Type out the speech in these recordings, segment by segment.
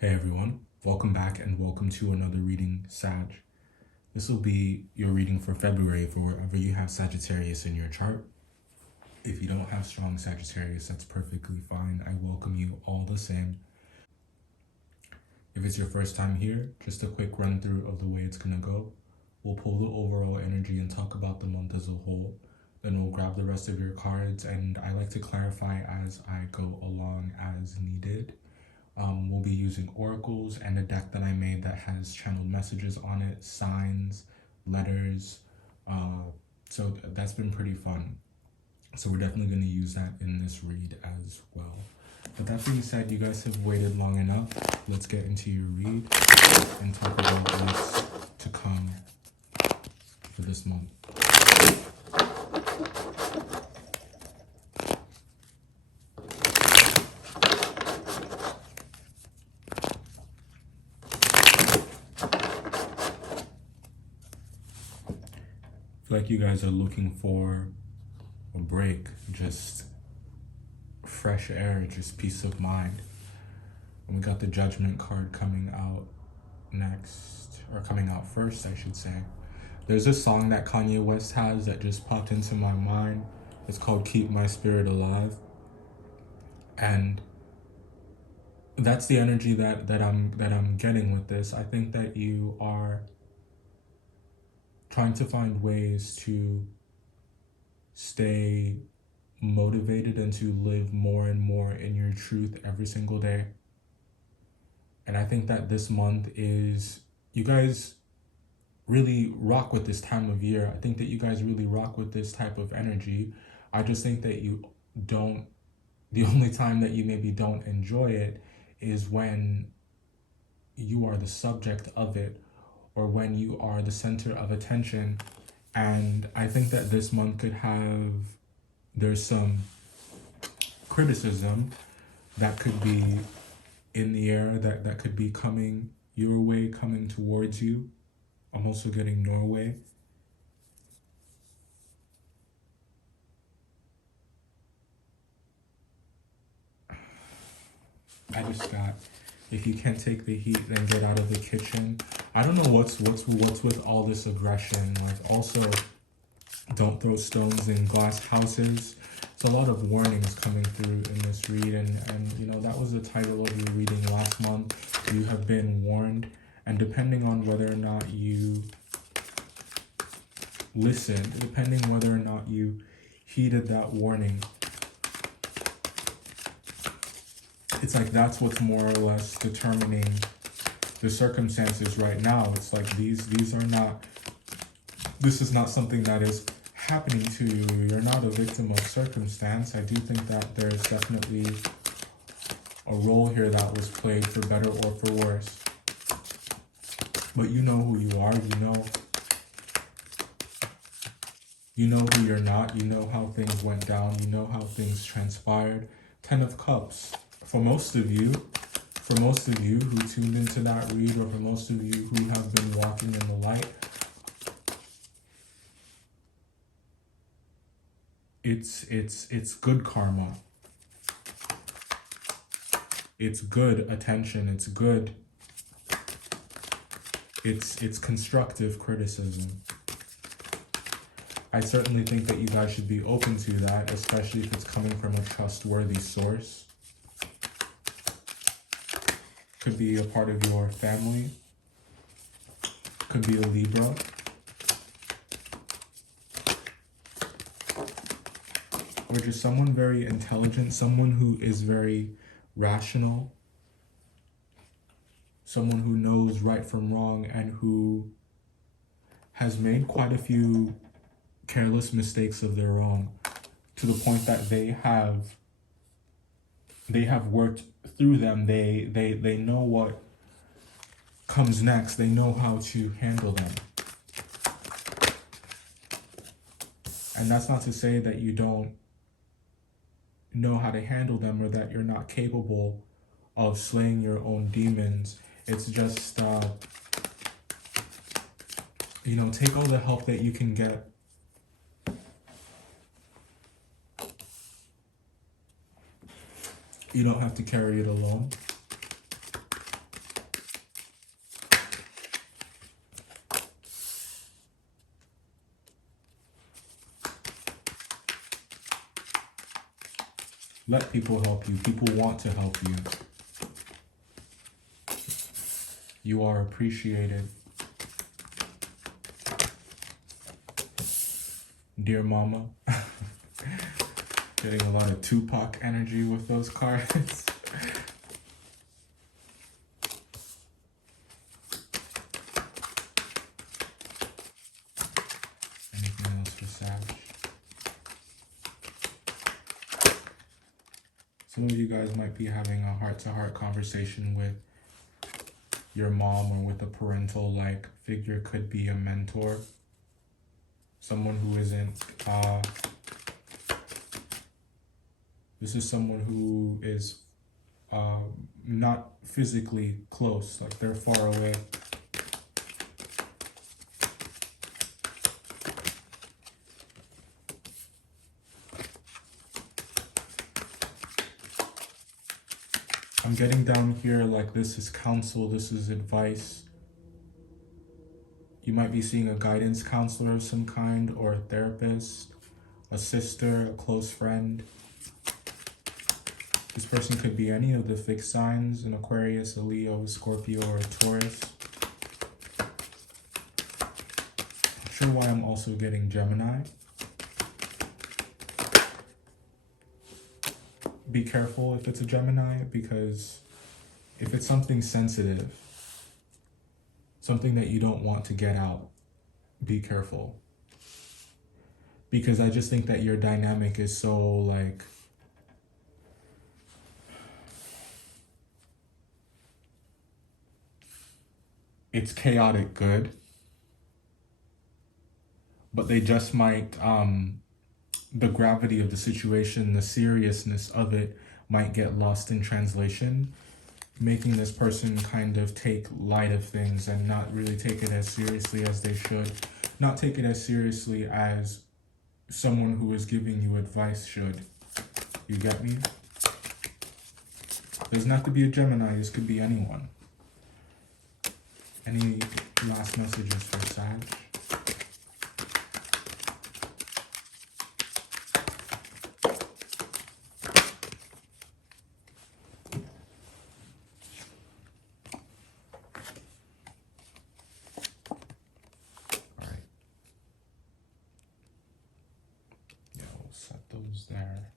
Hey everyone, welcome back and welcome to another reading, Sag. This will be your reading for February for wherever you have Sagittarius in your chart. If you don't have strong Sagittarius, that's perfectly fine. I welcome you all the same. If it's your first time here, just a quick run through of the way it's gonna go. We'll pull the overall energy and talk about the month as a whole. Then we'll grab the rest of your cards, and I like to clarify as I go along as needed. We'll be using oracles and a deck that I made that has channeled messages on it, signs, letters. So that's been pretty fun. So we're definitely going to use that in this read as well. But that being said, you guys have waited long enough. Let's get into your read and talk about what's to come for this month. I feel like you guys are looking for a break, just fresh air, just peace of mind. And we got the Judgment card coming out next, or coming out first, I should say. There's a song that Kanye West has that just popped into my mind. It's called Keep My Spirit Alive. And that's the energy that I'm getting with this. I think that you are trying to find ways to stay motivated and to live more and more in your truth every single day. And I think that this month is, you guys really rock with this time of year. I think that you guys really rock with this type of energy. I just think that you don't, the only time that you maybe don't enjoy it is when you are the subject of it or when you are the center of attention. And I think that this month could have, there's some criticism that could be in the air, that could be coming your way, coming towards you. I'm also getting Norway. I just got, if you can't take the heat, then get out of the kitchen. I don't know what's with all this aggression. Like, also, don't throw stones in glass houses. There's a lot of warnings coming through in this read, and you know, that was the title of your reading last month. You have been warned, and depending on whether or not you listened, depending whether or not you heeded that warning, it's like that's what's more or less determining the circumstances right now. It's like these are not, this is not something that is happening to you. You're not a victim of circumstance. I do think that there's definitely a role here that was played for better or for worse. But you know who you are, you know who you're not, you know how things went down, you know how things transpired. 10 of Cups. For most of you who tuned into that read, or for most of you who have been walking in the light, it's good karma. It's good attention. It's good. It's constructive criticism. I certainly think that you guys should be open to that, especially if it's coming from a trustworthy source. Could be a part of your family. Could be a Libra. Or just someone very intelligent, someone who is very rational, someone who knows right from wrong and who has made quite a few careless mistakes of their own, to the point that they have worked through them. They know what comes next. They know how to handle them. And that's not to say that you don't know how to handle them or that you're not capable of slaying your own demons. It's just, you know, take all the help that you can get. You don't have to carry it alone. Let people help you. People want to help you. You are appreciated. Dear Mama. Getting a lot of Tupac energy with those cards. Anything else for Sag? Some of you guys might be having a heart-to-heart conversation with your mom or with a parental-like figure. Could be a mentor. Someone who isn't... this is someone who is not physically close, like they're far away. I'm getting down here like this is counsel, this is advice. You might be seeing a guidance counselor of some kind, or a therapist, a sister, a close friend. This person could be any of the fixed signs, an Aquarius, a Leo, a Scorpio, or a Taurus. Not sure why I'm also getting Gemini. Be careful if it's a Gemini, because if it's something sensitive, something that you don't want to get out, be careful. Because I just think that your dynamic is so like... it's chaotic good, but they just might, the gravity of the situation, the seriousness of it might get lost in translation, making this person kind of take light of things and not really take it as seriously as they should. Not take it as seriously as someone who is giving you advice should. You get me? Doesn't have to be a Gemini, this could be anyone. Any last messages for Sag? All right. Yeah, we'll set those there.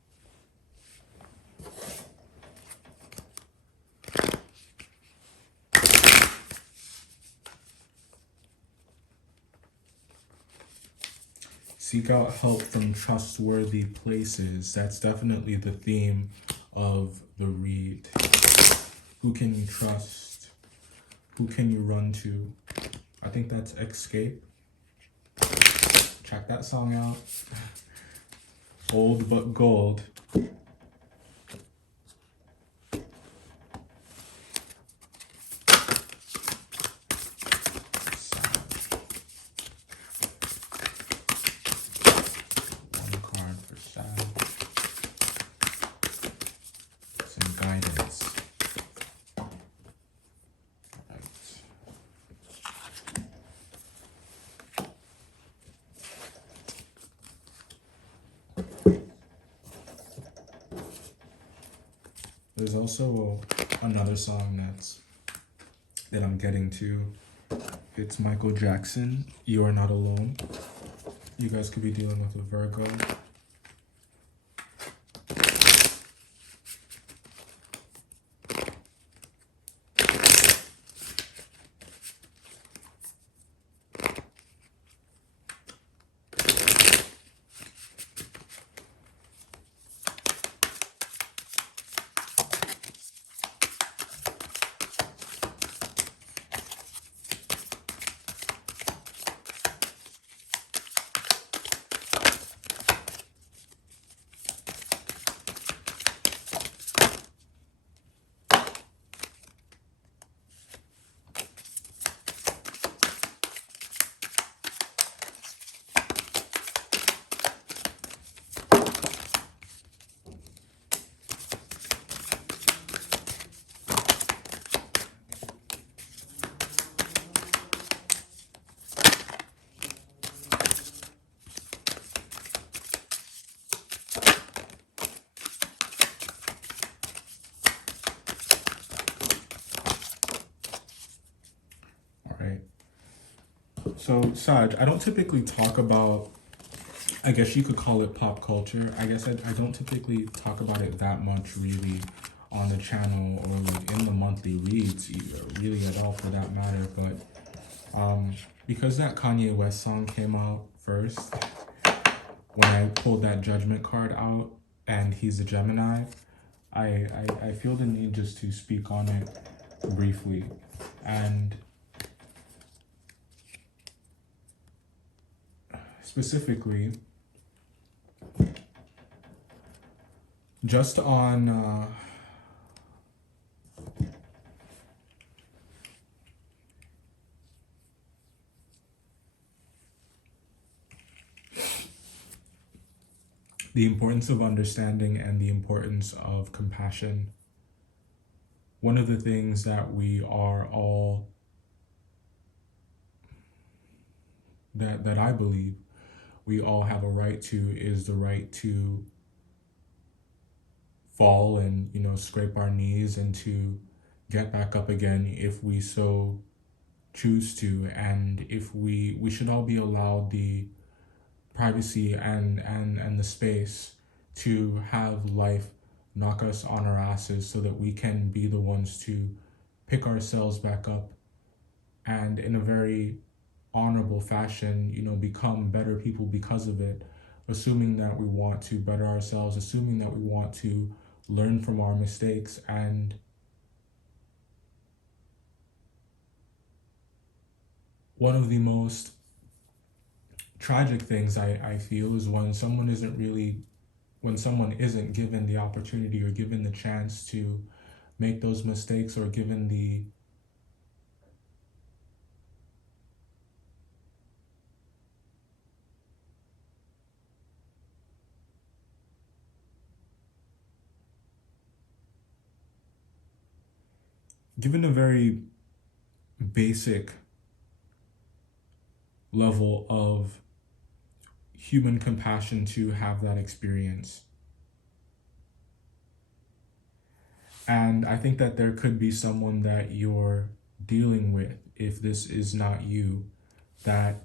Seek out help from trustworthy places. That's definitely the theme of the read. Who can you trust? Who can you run to? I think that's Escape. Check that song out. Old but gold. There's also another song that I'm getting to. It's Michael Jackson, You Are Not Alone. You guys could be dealing with a Virgo. So, Saj, I don't typically talk about, I guess you could call it pop culture. I guess I don't typically talk about it that much really on the channel or like in the monthly reads, really at all for that matter. But because that Kanye West song came out first, when I pulled that judgment card out and he's a Gemini, I feel the need just to speak on it briefly. And specifically, just on the importance of understanding and the importance of compassion. One of the things that we are all, that I believe we all have a right to, is the right to fall and, scrape our knees and to get back up again if we so choose to. And if we should all be allowed the privacy and the space to have life knock us on our asses so that we can be the ones to pick ourselves back up and in a very honorable fashion, become better people because of it, assuming that we want to better ourselves, assuming that we want to learn from our mistakes. And one of the most tragic things I feel is when someone isn't given the opportunity or given the chance to make those mistakes, or given the given a very basic level of human compassion to have that experience. And I think that there could be someone that you're dealing with, if this is not you, that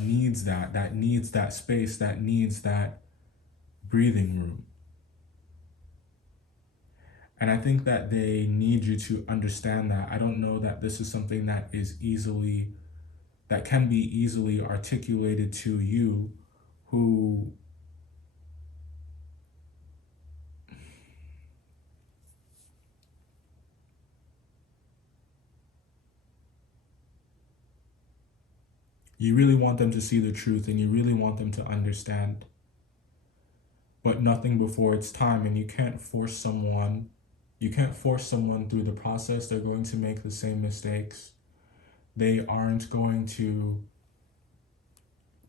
needs that space, that needs that breathing room. And I think that they need you to understand that. I don't know that this is something that can be easily articulated to you, who you really want them to see the truth and you really want them to understand, but nothing before it's time. And you can't force someone through the process. They're going to make the same mistakes. They aren't going to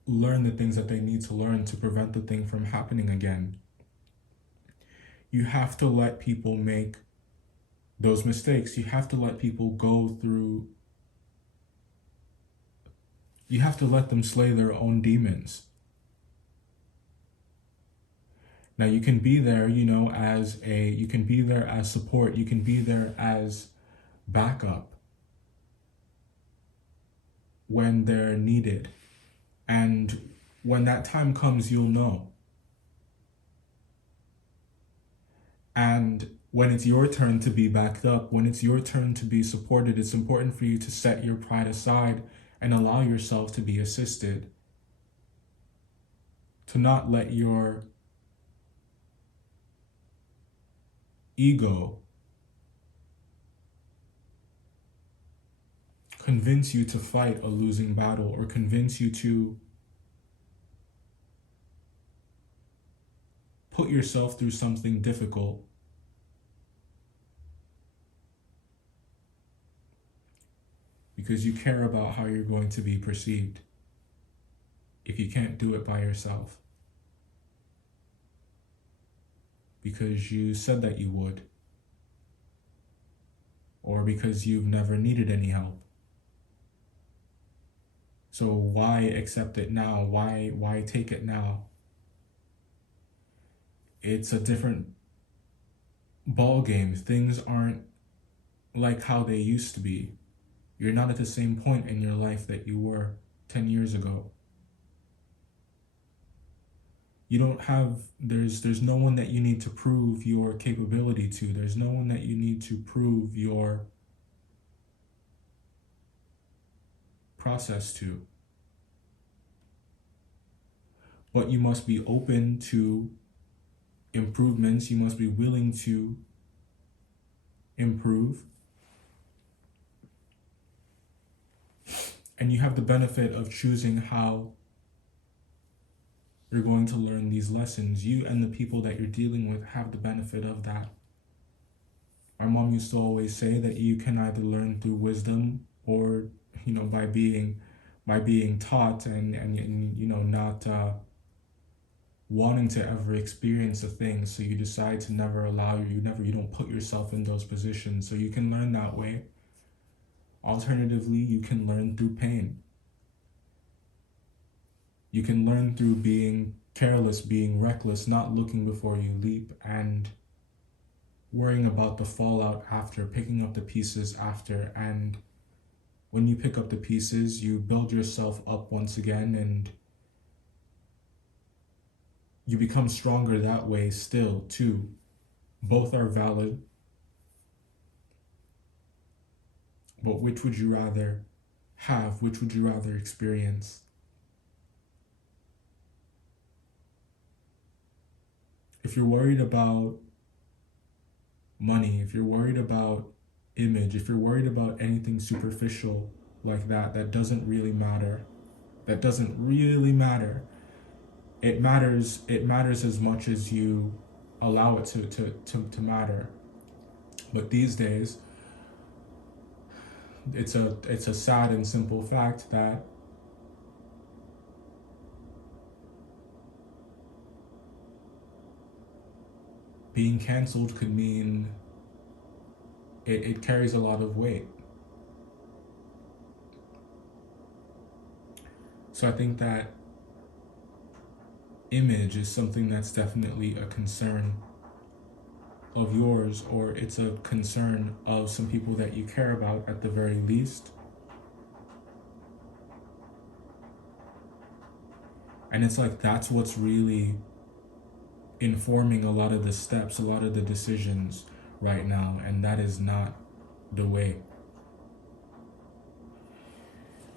learn the things that they need to learn to prevent the thing from happening again. You have to let people make those mistakes. You have to let people go through, you have to let them slay their own demons. Now you can be there, you can be there as support, you can be there as backup when they're needed. And when that time comes, you'll know. And when it's your turn to be backed up, when it's your turn to be supported, it's important for you to set your pride aside and allow yourself to be assisted. To not let your ego convince you to fight a losing battle, or convince you to put yourself through something difficult because you care about how you're going to be perceived if you can't do it by yourself, because you said that you would, or because you've never needed any help. So why accept it now? Why take it now? It's a different ball game. Things aren't like how they used to be. You're not at the same point in your life that you were 10 years ago. You don't have, there's no one that you need to prove your capability to. There's no one that you need to prove your process to. But you must be open to improvements. You must be willing to improve. And you have the benefit of choosing how you're going to learn these lessons. You and the people that you're dealing with have the benefit of that. Our mom used to always say that you can either learn through wisdom or, by being taught and not wanting to ever experience a thing. So you decide to never you don't put yourself in those positions. So you can learn that way. Alternatively, you can learn through pain. You can learn through being careless, being reckless, not looking before you leap, and worrying about the fallout after, picking up the pieces after. And when you pick up the pieces, you build yourself up once again, and you become stronger that way still, too. Both are valid. But which would you rather have? Which would you rather experience? If you're worried about money, if you're worried about image, if you're worried about anything superficial like that, that doesn't really matter. That doesn't really matter. It matters as much as you allow it to matter. But these days, it's a sad and simple fact that being canceled could mean it carries a lot of weight. So I think that image is something that's definitely a concern of yours, or it's a concern of some people that you care about at the very least. And it's like that's what's really informing a lot of the steps, a lot of the decisions right now, and that is not the way.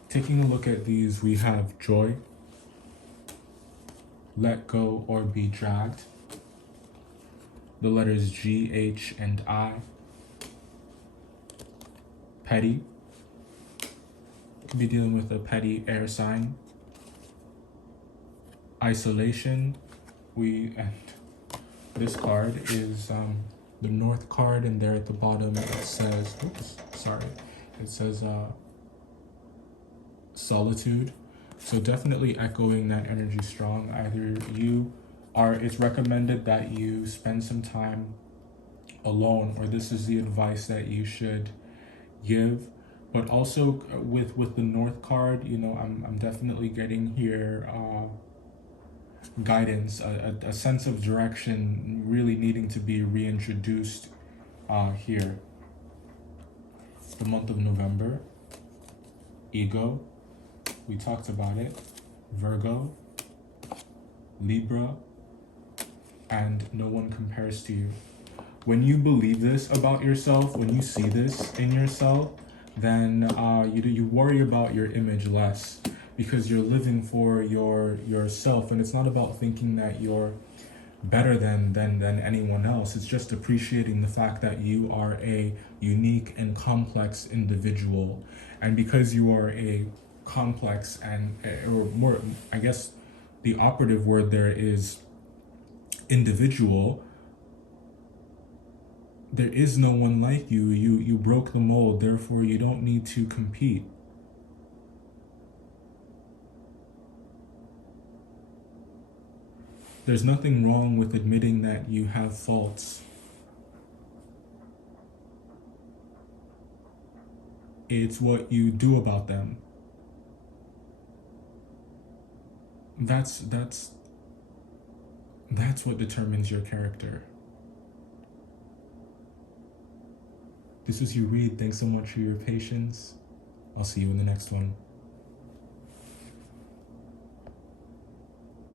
Taking a look at these, we have joy, let go or be dragged, the letters G, H, and I, petty, could be dealing with a petty air sign, isolation, and this card is the North card, and there at the bottom it says, it says solitude. So definitely echoing that energy strong. It's recommended that you spend some time alone, or this is the advice that you should give. But also with the North card, I'm definitely getting here guidance, a sense of direction really needing to be reintroduced here. The month of November, ego, we talked about it, Virgo, Libra, and no one compares to you. When you believe this about yourself, when you see this in yourself, then you worry about your image less, because you're living for yourself, and it's not about thinking that you're better than anyone else. It's just appreciating the fact that you are a unique and complex individual, and because you are a complex or more, I guess the operative word there is individual. There is no one like you. You broke the mold, therefore you don't need to compete. There's nothing wrong with admitting that you have faults. It's what you do about them. That's what determines your character. This is your read. Thanks so much for your patience. I'll see you in the next one.